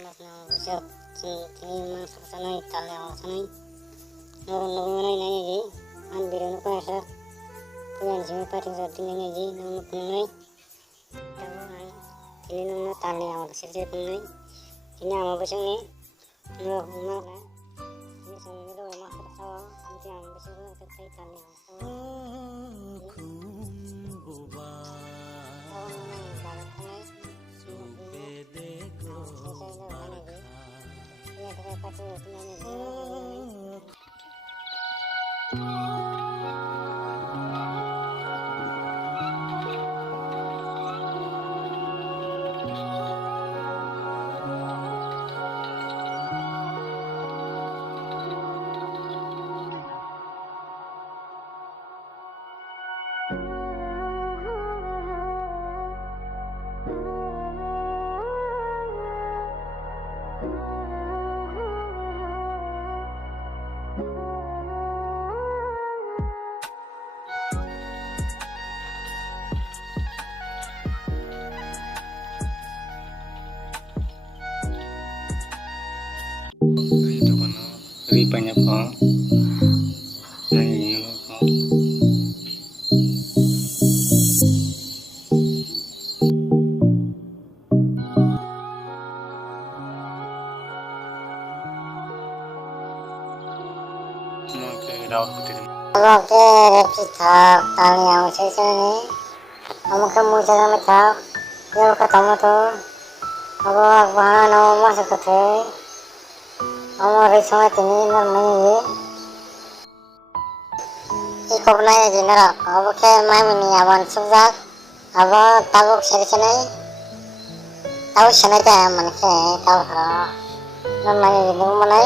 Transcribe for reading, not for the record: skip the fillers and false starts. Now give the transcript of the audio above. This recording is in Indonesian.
mas na besok sini mas sanai tali awal sanai nurun mana ini ji an biru nuku asa tuan sini pating sorting ini ji nurun punai ini nurun tali awal sirjat punai ini ama besok ni nurun mana ini sini nurun mas tersawa nanti ama besok ni terkait tali awal itu kan lebih banyak kok nah ini kok oke daun putih oke repsitak tali yang sisa ini kamu kamu jangan macam ya ketemu tuh aku bahan aku masuk ke teh kamu risau ini namanya ikut nanya ji nara aku ke main ini awan sukses aku tabuk seri sini tahu sini aja mana ke tahu namanya ji mana